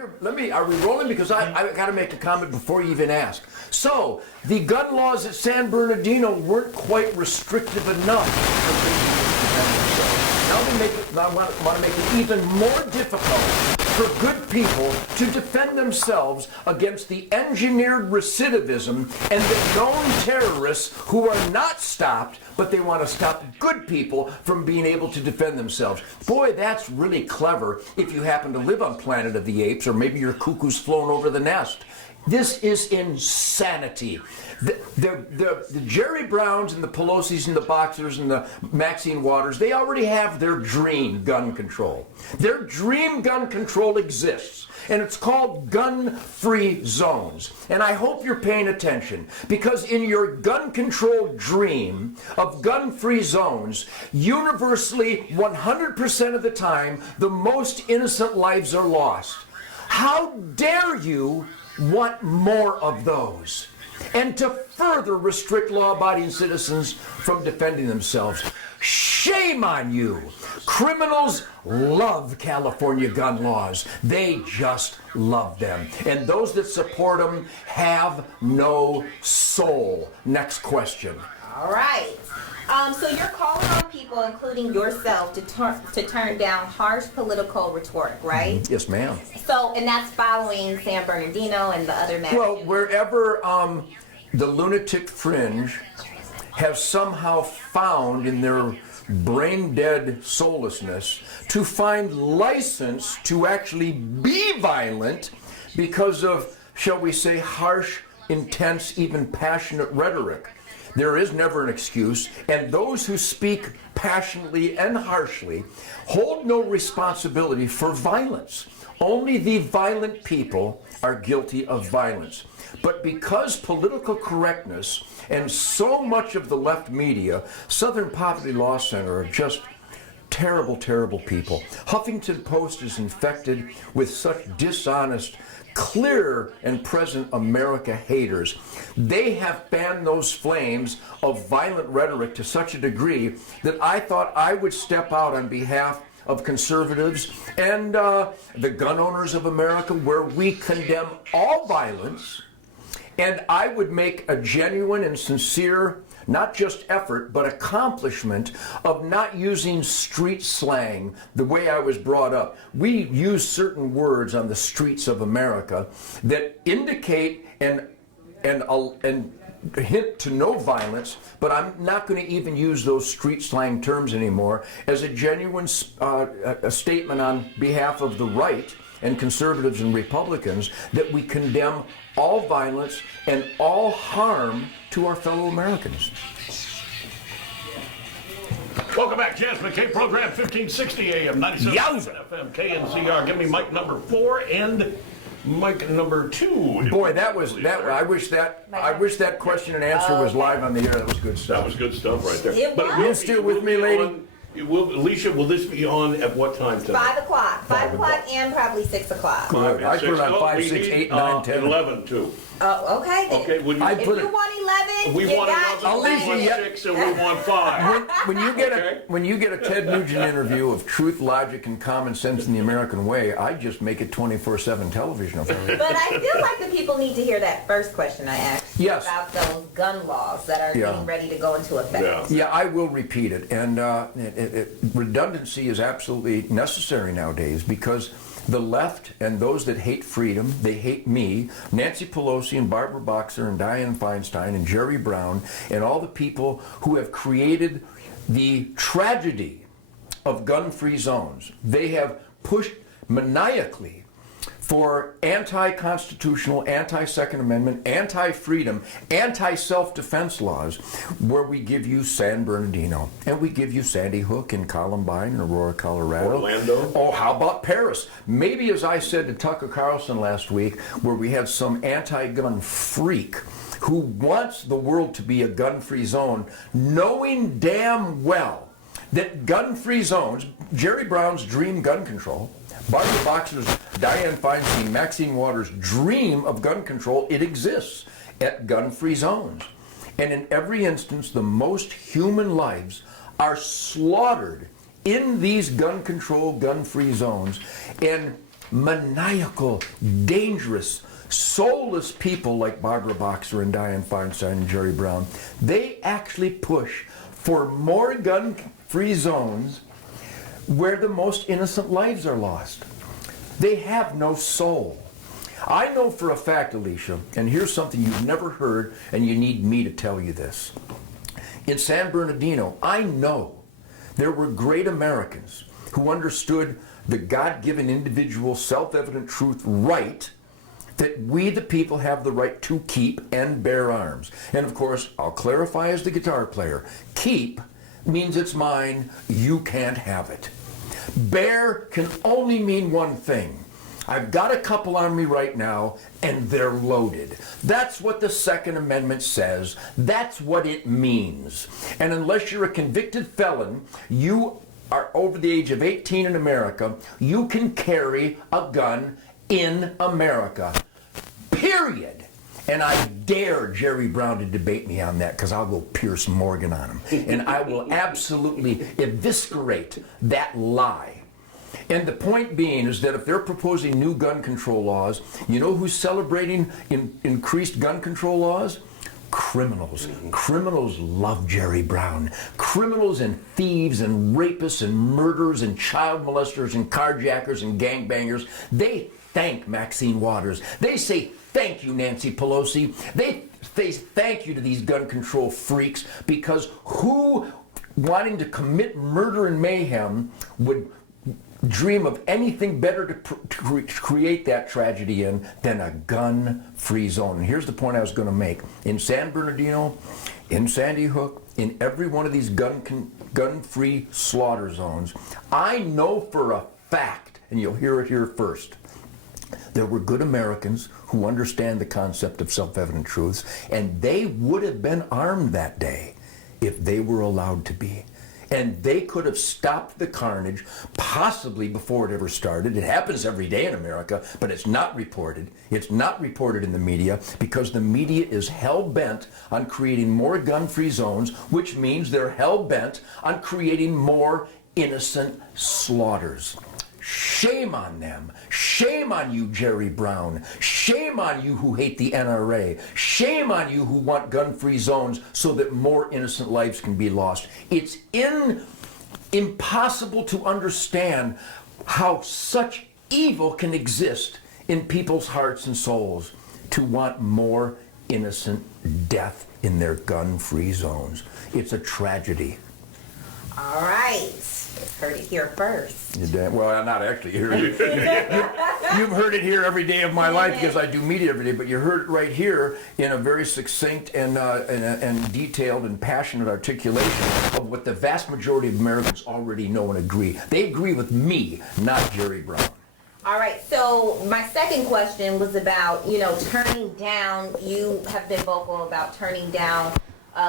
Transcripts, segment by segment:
Here, are we rolling? Because I got to make a comment before you even ask. So, the gun laws at San Bernardino weren't quite restrictive enough for people to defend themselves. Now I want to make it even more difficult for good people to defend themselves against the engineered recidivism and the known terrorists who are not stopped, but they want to stop good people from being able to defend themselves. Boy, that's really clever if you happen to live on Planet of the Apes, or maybe your cuckoo's flown over the nest. This is insanity. The Jerry Browns and the Pelosi's and the Boxers and the Maxine Waters, they already have their dream gun control. Their dream gun control exists, and it's called gun-free zones. And I hope you're paying attention, because in your gun control dream of gun-free zones, universally, 100% of the time, the most innocent lives are lost. How dare you want more of those, and to further restrict law-abiding citizens from defending themselves? Shame on you! Criminals love California gun laws. They just love them. And those that support them have no soul. Next question. All right. So you're calling on people, including yourself, to turn down harsh political rhetoric, right? Yes, ma'am. So, and that's following San Bernardino and the other mass. Well, wherever the lunatic fringe has somehow found in their brain-dead soullessness to find license to actually be violent because of, shall we say, harsh, intense, even passionate rhetoric. There is never an excuse, and those who speak passionately and harshly hold no responsibility for violence. Only the violent people are guilty of violence. But because political correctness and so much of the left media, Southern Poverty Law Center, are just terrible, terrible people. Huffington Post is infected with such dishonest, clear and present America haters. They have fanned those flames of violent rhetoric to such a degree that I thought I would step out on behalf of conservatives and the gun owners of America, where we condemn all violence, and I would make a genuine and sincere, not just effort, but accomplishment of not using street slang the way I was brought up. We use certain words on the streets of America that indicate and hint to no violence, but I'm not going to even use those street slang terms anymore as a genuine a statement on behalf of the right and conservatives and Republicans that we condemn all violence and all harm to our fellow Americans. Welcome back, Jaz McKay, program 1560 AM, 97 FM, KNCR. Give me mic number 4 and mic number 2. Boy, that was that. I wish that question and answer was live on the air. That was good stuff. That was good stuff right there. It was. You still with me, lady? Alicia, will this be on at what time tonight? 5 o'clock. 5 o'clock and probably 6 o'clock. Good. I put it on 5, 6, 8, 9, 10. 11 too. Oh, okay. Okay, If you want 11, we you want got 11, we want 6, and we want 5. When you get a Ted Nugent interview of truth, logic, and common sense in the American way, I just make it 24/7 television for you. But I feel like the people need to hear that first question I asked about those gun laws that are getting ready to go into effect. Yeah, I will repeat it. And redundancy is absolutely necessary nowadays, because the left and those that hate freedom, they hate me, Nancy Pelosi and Barbara Boxer and Dianne Feinstein and Jerry Brown and all the people who have created the tragedy of gun-free zones. They have pushed maniacally for anti-constitutional, anti-Second Amendment, anti-freedom, anti-self-defense laws, where we give you San Bernardino, and we give you Sandy Hook and Columbine and Aurora, Colorado. Orlando. Oh, how about Paris? Maybe, as I said to Tucker Carlson last week, where we had some anti-gun freak who wants the world to be a gun-free zone, knowing damn well that gun-free zones, Jerry Brown's dream gun control, Barbara Boxer's, Dianne Feinstein, Maxine Waters' dream of gun control, it exists at gun-free zones. And in every instance, the most human lives are slaughtered in these gun control, gun-free zones. And maniacal, dangerous, soulless people like Barbara Boxer and Dianne Feinstein and Jerry Brown, they actually push for more gun-free zones where the most innocent lives are lost. They have no soul. I know for a fact, Alicia, and here's something you've never heard, and you need me to tell you this. In San Bernardino, I know there were great Americans who understood the God-given individual self-evident truth right that we the people have the right to keep and bear arms. And of course, I'll clarify as the guitar player, keep means it's mine, you can't have it. Bear can only mean one thing. I've got a couple on me right now, and they're loaded. That's what the Second Amendment says. That's what it means. And unless you're a convicted felon, you are over the age of 18 in America, you can carry a gun in America. Period. And I dare Jerry Brown to debate me on that, because I'll go Pierce Morgan on him. And I will absolutely eviscerate that lie. And the point being is that if they're proposing new gun control laws, you know who's celebrating increased gun control laws? Criminals. Criminals love Jerry Brown. Criminals and thieves and rapists and murderers and child molesters and carjackers and gangbangers, they thank Maxine Waters. They say thank you, Nancy Pelosi. They say thank you to these gun control freaks, because who wanting to commit murder and mayhem would dream of anything better to create that tragedy in than a gun-free zone? And here's the point I was going to make. In San Bernardino, in Sandy Hook, in every one of these gun-free slaughter zones, I know for a fact, and you'll hear it here first, there were good Americans who understand the concept of self-evident truths, and they would have been armed that day if they were allowed to be. And they could have stopped the carnage, possibly before it ever started. It happens every day in America, but it's not reported. It's not reported in the media, because the media is hell-bent on creating more gun-free zones, which means they're hell-bent on creating more innocent slaughters. Shame on them. Shame on you, Jerry Brown. Shame on you who hate the NRA. Shame on you who want gun-free zones so that more innocent lives can be lost. It's impossible to understand how such evil can exist in people's hearts and souls to want more innocent death in their gun-free zones. It's a tragedy. All right. Heard it here first. Well, I'm not actually here. You've heard it here every day of my life, because I do media every day, but you heard it right here in a very succinct and detailed and passionate articulation of what the vast majority of Americans already know and agree. They agree with me, not Jerry Brown. All right, so my second question was about, turning down, you have been vocal about turning down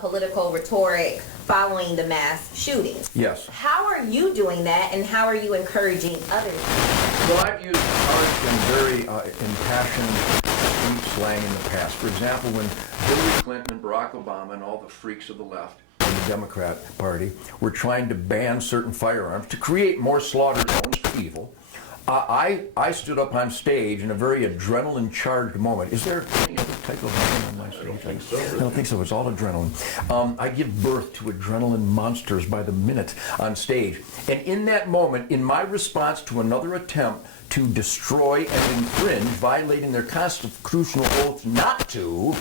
political rhetoric following the mass shootings. Yes. How are you doing that, and how are you encouraging others? Well, I've used harsh and very impassioned street slang in the past. For example, when Hillary Clinton and Barack Obama and all the freaks of the left and the Democrat Party were trying to ban certain firearms to create more slaughter zones for evil, I stood up on stage in a very adrenaline-charged moment. Is there any other type of moment on my stage? I don't think so. It's all adrenaline. I give birth to adrenaline monsters by the minute on stage. And in that moment, in my response to another attempt to destroy and infringe, violating their constitutional oath not to,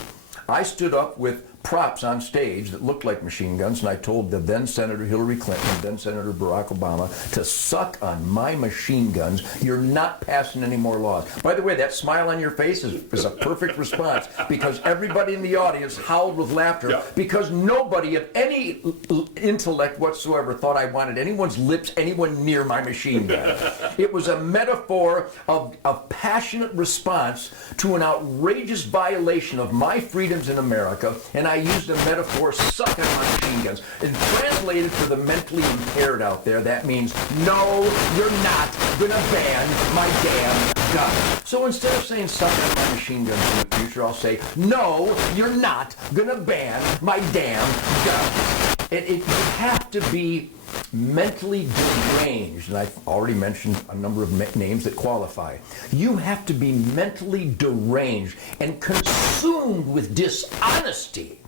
I stood up with props on stage that looked like machine guns, and I told the then Senator Hillary Clinton and then Senator Barack Obama to suck on my machine guns. You're not passing any more laws. By the way, that smile on your face is a perfect response, because everybody in the audience howled with laughter, because nobody of any intellect whatsoever thought I wanted anyone's lips anyone near my machine gun. It was a metaphor of a passionate response to an outrageous violation of my freedoms in America, and I used a metaphor, suck on my machine guns. And translated for the mentally impaired out there, that means, no, you're not gonna ban my damn gun. So instead of saying suck on my machine guns in the future, I'll say, no, you're not gonna ban my damn gun. You have to be mentally deranged, and I've already mentioned a number of names that qualify. You have to be mentally deranged and consumed with dishonesty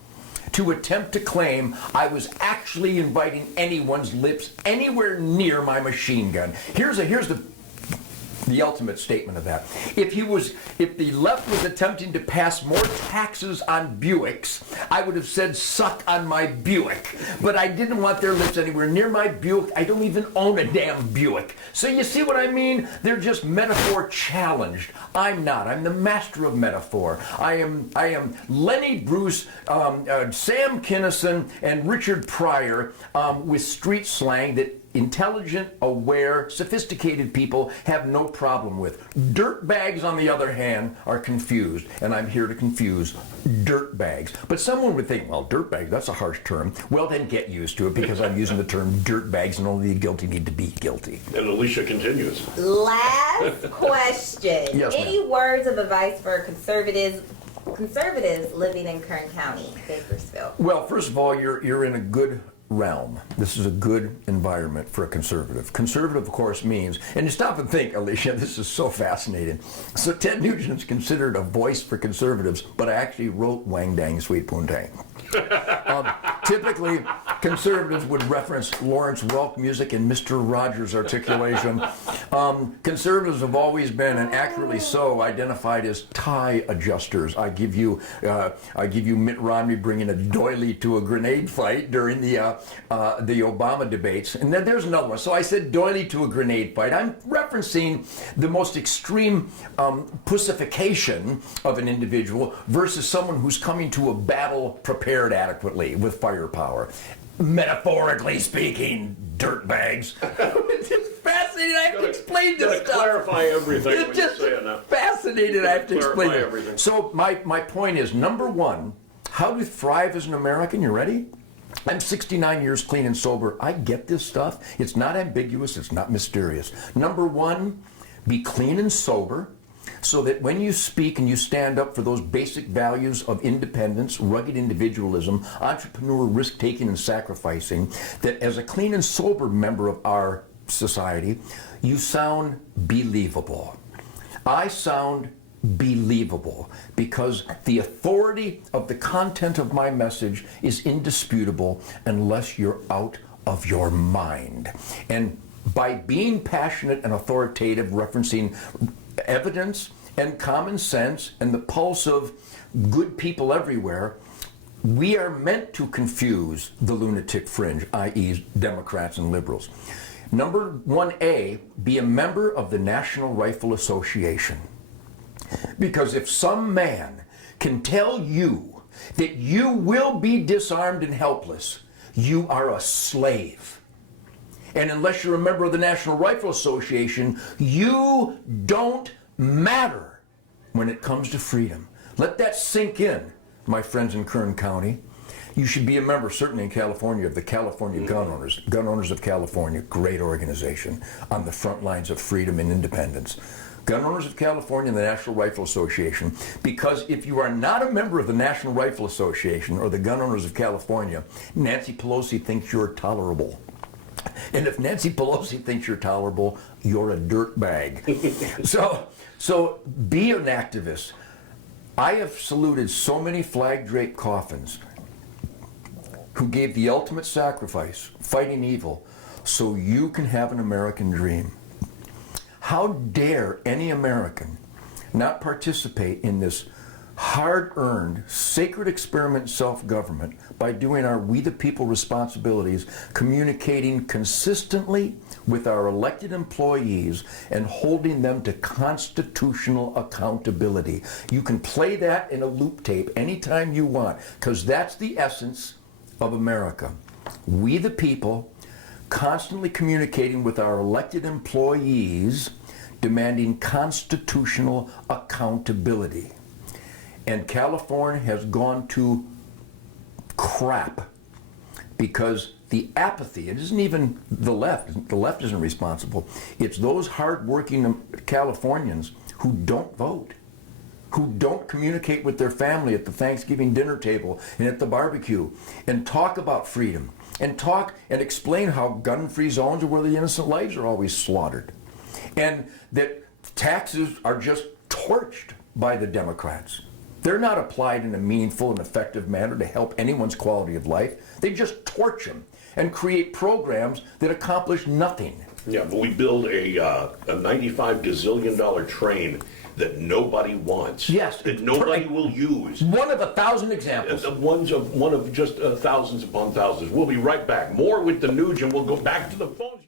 to attempt to claim I was actually inviting anyone's lips anywhere near my machine gun. Here's the ultimate statement of that. If the left was attempting to pass more taxes on Buicks, I would have said suck on my Buick. But I didn't want their lips anywhere near my Buick. I don't even own a damn Buick. So you see what I mean? They're just metaphor challenged. I'm not. I'm the master of metaphor. I am Lenny Bruce, Sam Kinison, and Richard Pryor with street slang that intelligent, aware, sophisticated people have no problem with. Dirtbags, on the other hand, are confused, and I'm here to confuse dirtbags. But someone would think, well, dirtbag, that's a harsh term. Well, then get used to it, because I'm using the term dirtbags, and only the guilty need to be guilty. And Alicia continues. Last question. Yes, Any ma'am. words of advice for conservatives living in Kern County, Bakersfield? Well, first of all, you're in a good realm. This is a good environment for a conservative. Conservative, of course, means, and you stop and think, Alicia, this is so fascinating. So Ted Nugent's considered a voice for conservatives, but I actually wrote Wang Dang Sweet Poontang. Typically, conservatives would reference Lawrence Welk music and Mr. Rogers articulation. Conservatives have always been, and accurately so, identified as tie adjusters. I give you Mitt Romney bringing a doily to a grenade fight during the Obama debates, and then there's another one. So I said doily to a grenade fight. I'm referencing the most extreme pussification of an individual versus someone who's coming to a battle prepared adequately with firepower. Metaphorically speaking, dirtbags. It's just fascinating. I have to explain this stuff. Clarify everything. It's just fascinating. I have to explain it. Everything. So my point is, number one, how to thrive as an American. You ready? I'm 69 years clean and sober. I get this stuff. It's not ambiguous. It's not mysterious. Number one, be clean and sober, so that when you speak and you stand up for those basic values of independence, rugged individualism, entrepreneur risk-taking and sacrificing, that as a clean and sober member of our society, you sound believable. I sound believable because the authority of the content of my message is indisputable unless you're out of your mind. And by being passionate and authoritative, referencing evidence and common sense and the pulse of good people everywhere, we are meant to confuse the lunatic fringe, i.e. Democrats and liberals. Number 1A, be a member of the National Rifle Association. Because if some man can tell you that you will be disarmed and helpless, you are a slave. And unless you're a member of the National Rifle Association, you don't matter when it comes to freedom. Let that sink in, my friends in Kern County. You should be a member, certainly in California, of the California Gun Owners. Gun Owners of California, great organization on the front lines of freedom and independence. Gun Owners of California and the National Rifle Association, because if you are not a member of the National Rifle Association or the Gun Owners of California, Nancy Pelosi thinks you're tolerable. And if Nancy Pelosi thinks you're tolerable, you're a dirtbag. So be an activist. I have saluted so many flag-draped coffins who gave the ultimate sacrifice, fighting evil, so you can have an American dream. How dare any American not participate in this hard-earned, sacred experiment self-government by doing our We the People responsibilities, communicating consistently with our elected employees and holding them to constitutional accountability. You can play that in a loop tape anytime you want, because that's the essence of America. We the people, constantly communicating with our elected employees, demanding constitutional accountability. And California has gone to crap because the apathy, it isn't even the left isn't responsible, it's those hardworking Californians who don't vote, who don't communicate with their family at the Thanksgiving dinner table and at the barbecue and talk about freedom and talk and explain how gun-free zones are where the innocent lives are always slaughtered. And that taxes are just torched by the Democrats. They're not applied in a meaningful and effective manner to help anyone's quality of life. They just torch them and create programs that accomplish nothing. Yeah, but we build a $95 gazillion train that nobody wants. Yes. That nobody will use. One of 1,000 examples. One of just thousands upon thousands. We'll be right back. More with the Nugent. We'll go back to the phones.